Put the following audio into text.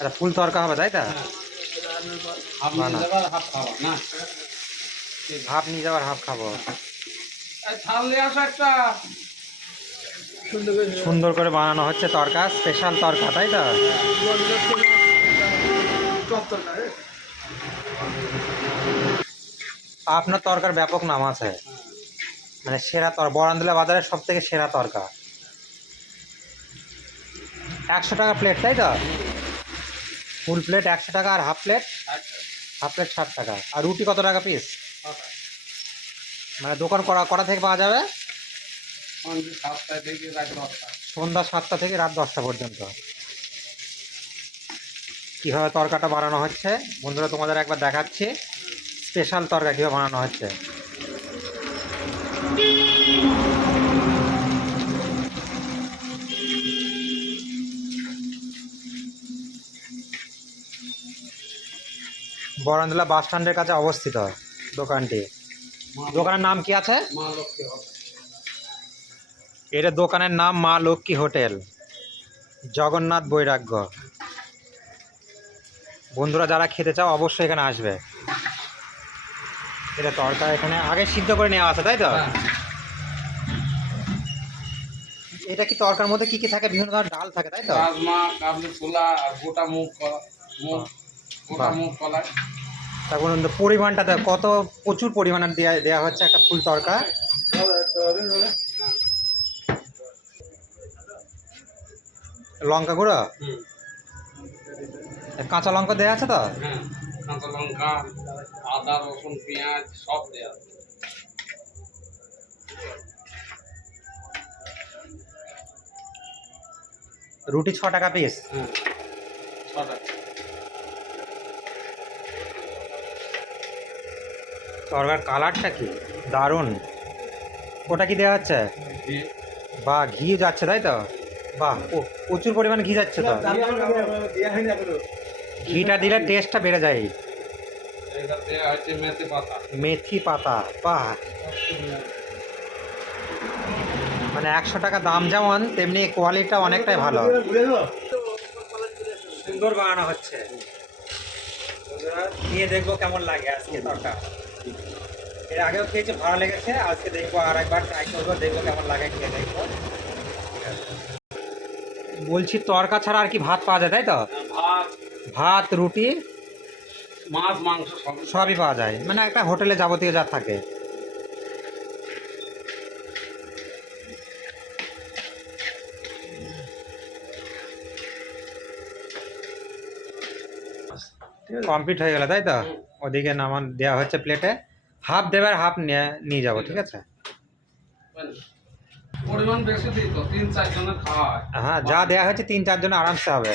এটা ফুল তরকা হবে তাই তো? হাফ নিয়ে যাওয়ার হাফ খাবো। সুন্দর করে বানানো হচ্ছে তরকা, স্পেশাল তরকা তাই তো? আপনার তরকার ব্যাপক নাম আছে, মানে সেরা বরান্দুলা বাজারের সব থেকে সেরা তরকা। 100 টাকা প্লেট তাই তো? ফুল প্লেট 100 টাকা, আর হাফ প্লেট 60 টাকা। আর রুটি কত টাকা পিস? মানে দোকান করা থেকে পাওয়া যাবে? সন্ধ্যা 7টা থেকে রাত 10টা পর্যন্ত। কীভাবে তরকাটা বানানো হচ্ছে বন্ধুরা তোমাদের একবার দেখাচ্ছি, স্পেশাল তরকা কীভাবে বানানো হচ্ছে। বরান্দুলা বাস স্ট্যান্ডের কাছে অবস্থিত দোকানটি। দোকানের নাম কি আছে? এটা দোকানের নাম মা লক্ষ্মী হোটেল, জগন্নাথ বৈরাগ্য। বন্ধুরা যারা খেতে চাও অবশ্যই এখানে আসবে। এটা তরকা এখানে আগে সিদ্ধ করে নেওয়া আছে তাই তো? এটা কি তরকার মধ্যে কি কি থাকে? বিভিন্ন ধরনের ডাল থাকে তাই তো? রাজমা, কাবলি ছোলা, গোটা মুগ, কলাই। তারপর পরিমাণটা কত, প্রচুর পরিমাণে দেওয়া হচ্ছে একটা ফুল তরকা। লঙ্কা গুঁড়ো, কাঁচা লঙ্কা দেওয়া আছে তো? হ্যাঁ, কাঁচা লঙ্কা, আদা, রসুন, পেঁয়াজ সব দেওয়া। রুটি 6 টাকা পিস। হ্যাঁ, 6 টাকা। তরকার কালারটা কি দারুণ। ওটা কি দেওয়া হচ্ছে? বা ঘি যাচ্ছে তাই তো? বাহ, প্রচুর পরিমাণে ঘি যাচ্ছে তো। ঘিটা দিলে টেস্টটা বেড়ে যায়। মেথি পাতা, বাহ। মানে 100 টাকা দাম যেমন, তেমনি কোয়ালিটিটা অনেকটাই ভালো। সুন্দর বানানো হচ্ছে, নিয়ে দেখবো কেমন লাগে আজকে তরকা। এর আগেও খেয়েছি, ভালো লেগেছে। আজকে দেখবো, আর একবার ট্রাই করবো, দেখবো কেমন লাগে, খেয়ে দেখবো। বলছি তরকা ছাড়া আর কি ভাত পাওয়া যায় তাই তো? ভাত, রুটি, মাছ, মাংস সবই পাওয়া যায়, মানে একটা হোটেলে যাবতীয় যা থাকে। কমপ্লিট হয়ে গেল তাই তো? ওদিকে নামান দেওয়া হচ্ছে প্লেটে, হাফ দেবে আর হাফ নিয়ে যাবো, ঠিক আছে? পরিমাণ বেশি দিই তো, 3-4 জনের খাওয়া হয়। হ্যাঁ, যা দেওয়া হচ্ছে 3-4 জন আরামসে হবে।